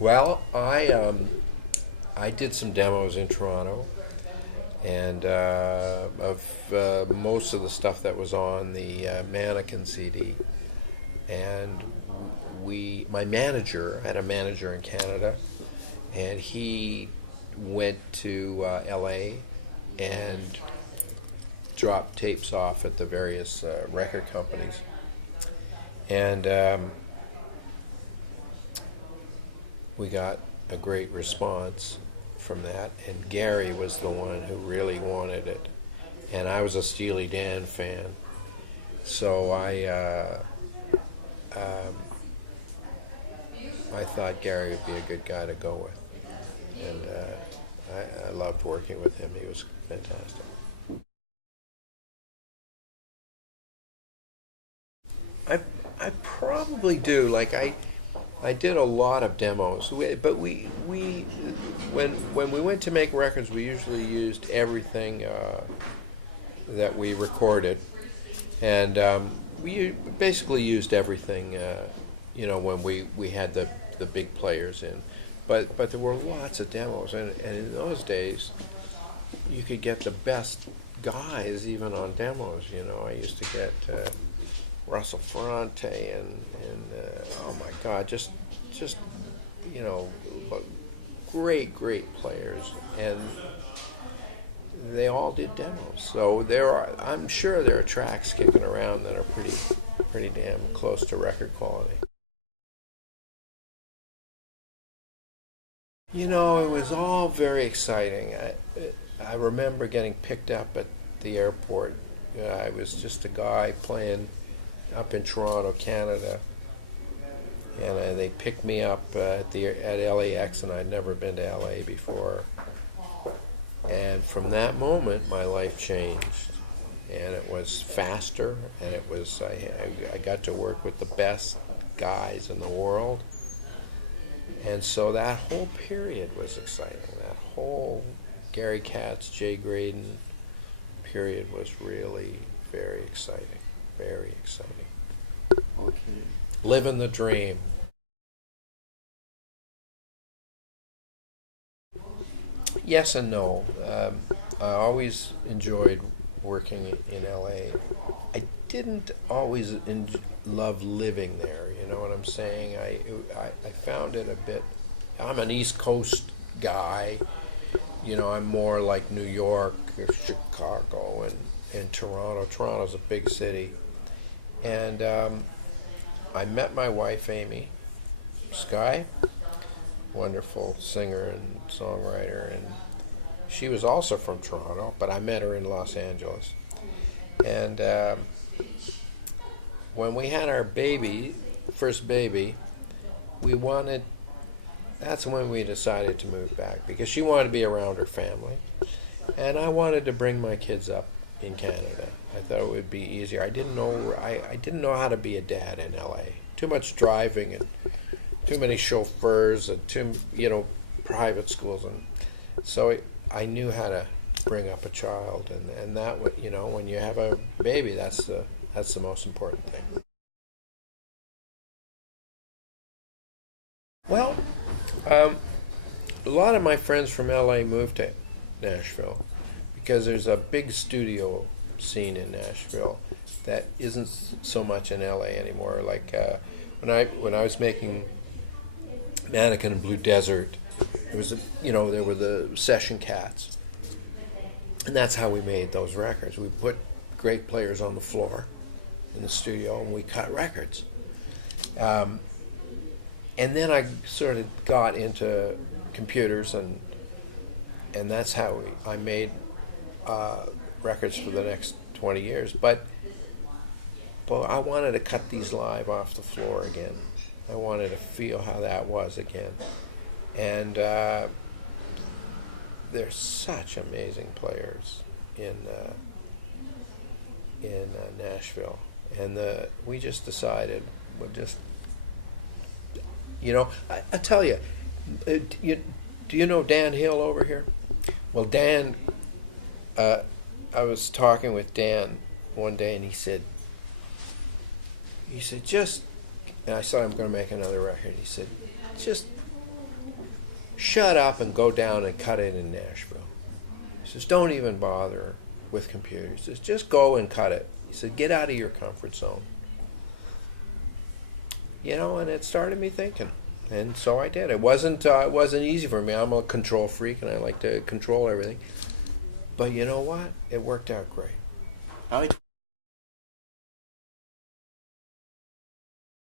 Well, I did some demos in Toronto, and of most of the stuff that was on the Mannequin CD. And my manager, I had a manager in Canada, and he went to L.A. and dropped tapes off at the various record companies. And we got a great response from that, and Gary was the one who really wanted it, and I was a Steely Dan fan, so I thought Gary would be a good guy to go with, and I loved working with him. He was fantastic. I I probably do. I did a lot of demos, but when we went to make records, we usually used everything that we recorded, and we basically used everything. When we had the big players in, but there were lots of demos, and in those days, you could get the best guys even on demos. I used to get Russell Ferrante and oh my God, just you know, great players, and they all did demos. So I'm sure there are tracks kicking around that are pretty damn close to record quality. It was all very exciting. I remember getting picked up at the airport. I was just a guy playing up in Toronto, Canada, and they picked me up at LAX, and I'd never been to LA before. And from that moment, my life changed, and it was faster, and I got to work with the best guys in the world, and so that whole period was exciting. That whole Gary Katz, Jay Graydon period was really very exciting. Very exciting. Okay. Living the dream. Yes and no. I always enjoyed working in LA. I didn't always love living there. You know what I'm saying? I found it a bit. I'm an East Coast guy. I'm more like New York, or Chicago, and Toronto. Toronto's a big city. And I met my wife, Amy Sky, wonderful singer and songwriter, and she was also from Toronto, but I met her in Los Angeles. And when we had our first baby, that's when we decided to move back, because she wanted to be around her family, and I wanted to bring my kids up in Canada. I thought it would be easier. I didn't know how to be a dad in LA. Too much driving and too many chauffeurs and private schools, and so I knew how to bring up a child, and that when you have a baby, that's the most important thing. Well, a lot of my friends from LA moved to Nashville because there's a big studio scene in Nashville that isn't so much in LA anymore. Like when I was making Mannequin and Blue Desert, there were the session cats, and that's how we made those records. We put great players on the floor in the studio, and we cut records. And then I sort of got into computers, and that's how I made records for the next 20 years. But I wanted to cut these live off the floor again. I wanted to feel how that was again. And there's such amazing players in Nashville, and we just decided we'll just. I tell you, do you know Dan Hill over here? Well, Dan, I was talking with Dan one day, and he said, and I said, I'm going to make another record. He said, just shut up and go down and cut it in Nashville. He says, don't even bother with computers. He says, just go and cut it. He said, get out of your comfort zone. You know, and it started me thinking. And so I did. It wasn't easy for me. I'm a control freak, and I like to control everything. But you know what? It worked out great. How it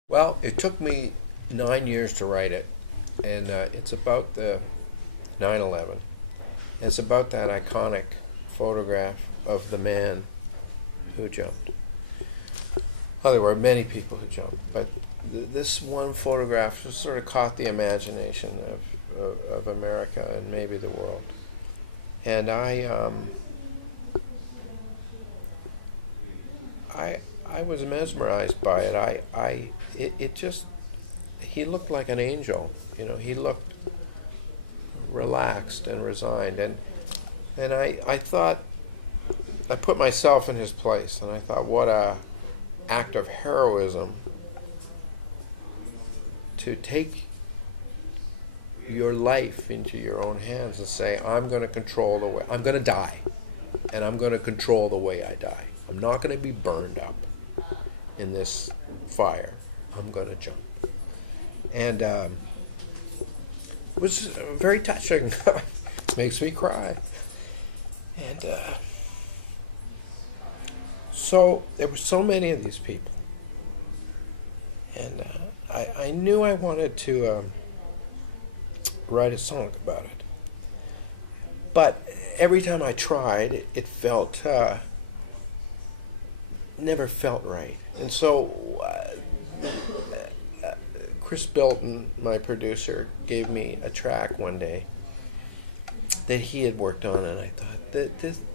Well, it took me 9 years to write it, and it's about the 9/11. It's about that iconic photograph of the man who jumped. Oh, there were many people who jumped, but this one photograph just sort of caught the imagination of America and maybe the world. And I was mesmerized by it. It just, he looked like an angel. You know, he looked relaxed and resigned. And I thought, I put myself in his place, and I thought, what a act of heroism to take your life into your own hands and say, I'm going to control the way, I'm going to die, and I'm going to control the way I die. I'm not going to be burned up in this fire. I'm going to jump. And it was very touching. Makes me cry. And so there were so many of these people. And I knew I wanted to write a song about it. But every time I tried, it felt, never felt right. And so Chris Bilton, my producer, gave me a track one day that he had worked on, and I thought,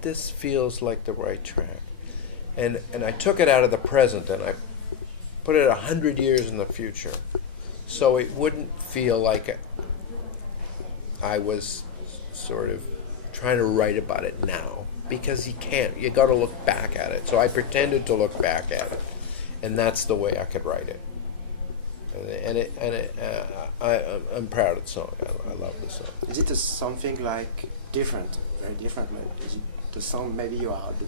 this feels like the right track. And I took it out of the present, and I put it 100 years in the future, so it wouldn't feel like I was sort of trying to write about it now, because you can't. You got to look back at it. So I pretended to look back at it, and that's the way I could write it. I'm proud of the song. I love the song. is it something like different, very different? Is it the song maybe you are the